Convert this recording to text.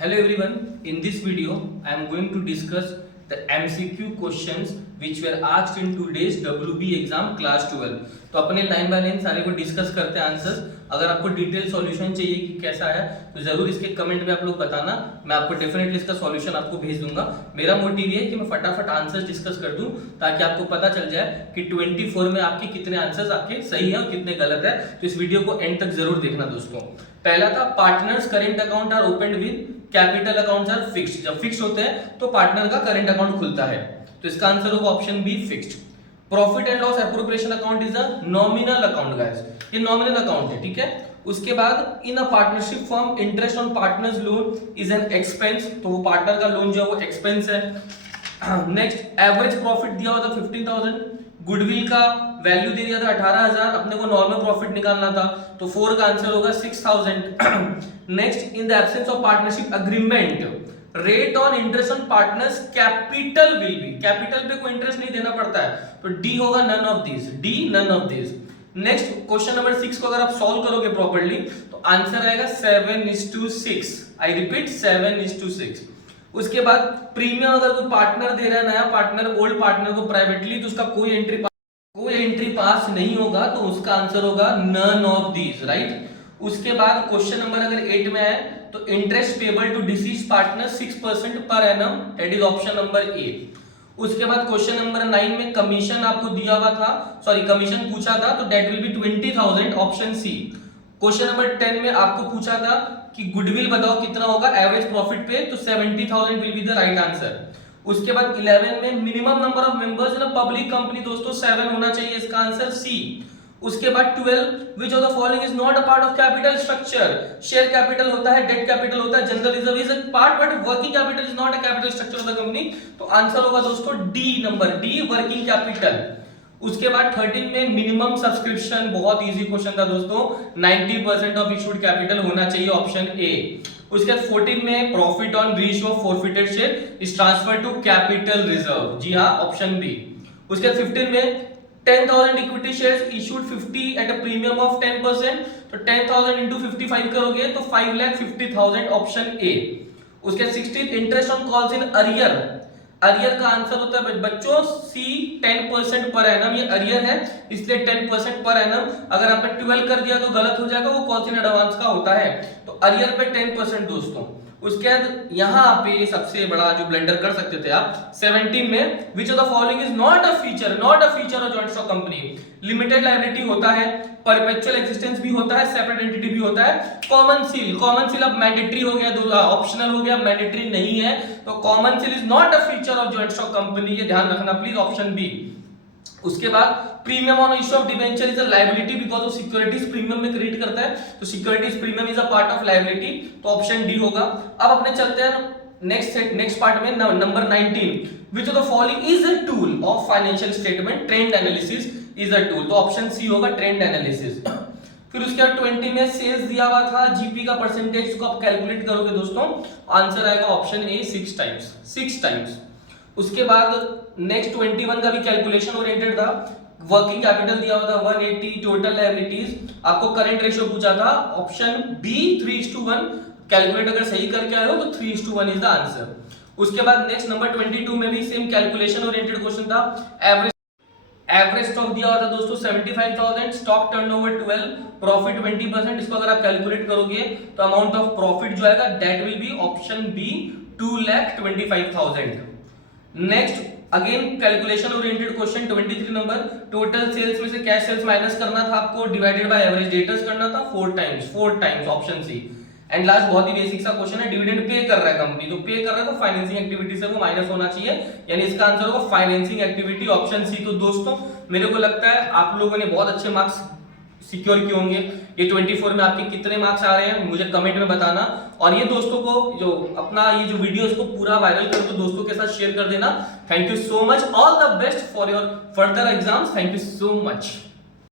Hello everyone, in this video I am going to discuss the MCQ questions which were asked in today's WB exam class 12. तो अपने line by line सारे को discuss करते हैं answers. अगर आपको detail solution चाहिए कि कैसा है तो जरूर इसके कमेंट में आप लोग बताना. मैं आपको डेफिनेटली इसका सॉल्यूशन आपको भेज दूंगा. मेरा मोटिव ये है कि मैं फटाफट आंसर्स डिस्कस कर दूं ताकि आपको पता चल जाए कि 24 में आपके कितने आंसर्स आपके सही है और कितने गलत है. तो इस वीडियो को एंड तक जरूर देखना दोस्तों. पहला था partners current account are opened with capital accounts are fixed. जब फिक्स होते हैं तो पार्टनर का करंट अकाउंट खुलता है. तो इसका आंसर होगा option B fixed. Profit and loss appropriation account is a nominal account guys. ये नॉमिनल अकाउंट है, ठीक है. उसके बाद in a partnership firm interest on partners loan is an expense. तो वो पार्टनर का लोन जो है वो एक्सपेंस है. नेक्स्ट एवरेज प्रॉफिट दिया हुआ था 15,000. गुडविल का वैल्यू दे दिया था 18,000. अपने को नॉर्मल प्रॉफिट निकालना था तो 4 का आंसर होगा 6,000. Next in the absence of partnership agreement rate on interest on partners capital will be. Capital पे कोई इंटरेस्ट नहीं देना पड़ता है तो डी होगा none of this. D none of this. Next question number 6 को अगर आप सॉल्व करोगे प्रॉपर्ली तो आंसर आएगा 7:6. I repeat 7:6. उसके बाद प्रीमियम अगर कोई पार्टनर दे रहा है, नया पार्टनर ओल्ड पार्टनर को प्राइवेटली, तो उसका कोई एंट्री पास नहीं होगा तो उसका आंसर होगा नन ऑफ दीज. राइट. उसके बाद क्वेश्चन नंबर अगर 8 में है तो interest payable to deceased partner 6% पर annum. That is option number A. उसके बाद क्वेश्चन नंबर 9 में कमीशन आपको दिया हुआ था, सॉरी कमीशन पूछा था तो that will be 20,000. Option C. Question number 10 में आपको पूछा था कि गुडविल बताओ कितना होगा एवरेज प्रॉफिट पे, तो 70,000 will be the right answer. उसके बाद 11 में minimum number of members in a public company दोस्तों 7 होना चाहिए. इसका आंसर सी. उसके बाद 12 which of the following is not a part of capital structure. Share capital होता है, डेट कैपिटल होता है, general reserve is a part but working capital is not a capital structure of the company. तो answer होगा दोस्तों D number D working capital. उसके बाद 13 में मिनिमम सब्सक्रिप्शन, बहुत इजी क्वेश्चन था दोस्तों. 90% ऑफ इशूड कैपिटल होना चाहिए. Option A. उसके बाद 14 में profit on reissue of forfeited share is transfer to capital reserve. जी हां, ऑप्शन बी. उसके बाद 15 में 10,000 equity shares issued 50 at a premium of 10%. तो 10,000 into 55 करोगे तो 5,50,000. Option A. उसके बाद 16 interest on calls in arrear. Arrear का आंसर होता है बच्चों सी 10% पर एनम. ये अरियर है इसलिए 10% पर एनम. अगर आपने 12 कर दिया तो गलत हो जाएगा, वो कॉल्स इन एडवांस का होता है. तो अरियर पे 10% दोस्तों. उसके बाद यहां पे सबसे बड़ा जो ब्लेंडर कर सकते थे आप 17 में which of the following is not a feature of joint stock company. Limited liability होता है, परपेचुअल एक्जिस्टेंस भी होता है, सेपरेट एंटिटी भी होता है. कॉमन सील अब मैंडेटरी हो गया, ऑप्शनल हो गया, मैंडेटरी नहीं है. तो common seal is not a feature of joint stock company. ये ध्यान रखना प्लीज. Option B. उसके बाद premium on issue of debenture is a liability because वो सिक्योरिटीज प्रीमियम में क्रिएट करता है. तो securities premium is a part of liability. तो ऑप्शन डी होगा. अब अपने चलते हैं नेक्स्ट पार्ट में number 19. Which of the following is a tool of financial statement. Trend analysis is a tool. तो ऑप्शन सी होगा ट्रेंड एनालिसिस. फिर उसके बाद 20 में सेल्स दिया हुआ था, जीपी का परसेंटेज को आप कैलकुलेट करोगे दोस्तों, आंसर आएगा ऑप्शन ए 6 टाइम्स. उसके बाद नेक्स्ट 21 का भी कैलकुलेशन ओरिएंटेड था. वर्किंग कैपिटल दिया हुआ था 180. टोटल लायबिलिटीज आपको करंट रेशियो पूछा था. Option B 3:1. कैलकुलेट अगर सही करके आए हो तो 3:1 इज द आंसर. उसके बाद नेक्स्ट नंबर 22 में भी सेम कैलकुलेशन ओरिएंटेड क्वेश्चन था. एवरेज स्टॉक दिया हुआ था दोस्तों 75,000. Stock turnover 12, profit 20%. इसको अगर आप कैलकुलेट करोगे तो अमाउंट ऑफ प्रॉफिट जो आएगा that will be option B 2,25,000. Next again calculation oriented question 23 number. Total sales में से कैश सेल्स माइनस करना था आपको, डिवाइडेड बाय एवरेज डेटर्स करना था 4 times. Option C. And last बहुत ही बेसिक सा क्वेश्चन है. डिविडेंड पे कर रहा है कंपनी, तो पे कर रहा है तो फाइनेंसिंग एक्टिविटी से वो माइनस होना चाहिए, यानी इसका आंसर होगा फाइनेंसिंग एक्टिविटी. Option C. तो दोस्तों मेरे को लगता है आप लोगों ने बहुत अच्छे मार्क्स सिक्योर किए होंगे. ये 24 में आपके कितने मार्क्स आ रहे हैं मुझे कमेंट में बताना. और ये दोस्तों को जो अपना ये जो वीडियो इसको पूरा वायरल कर दो, दोस्तों के साथ शेयर कर देना. Thank you so much. All the best for your further exams. Thank you so much.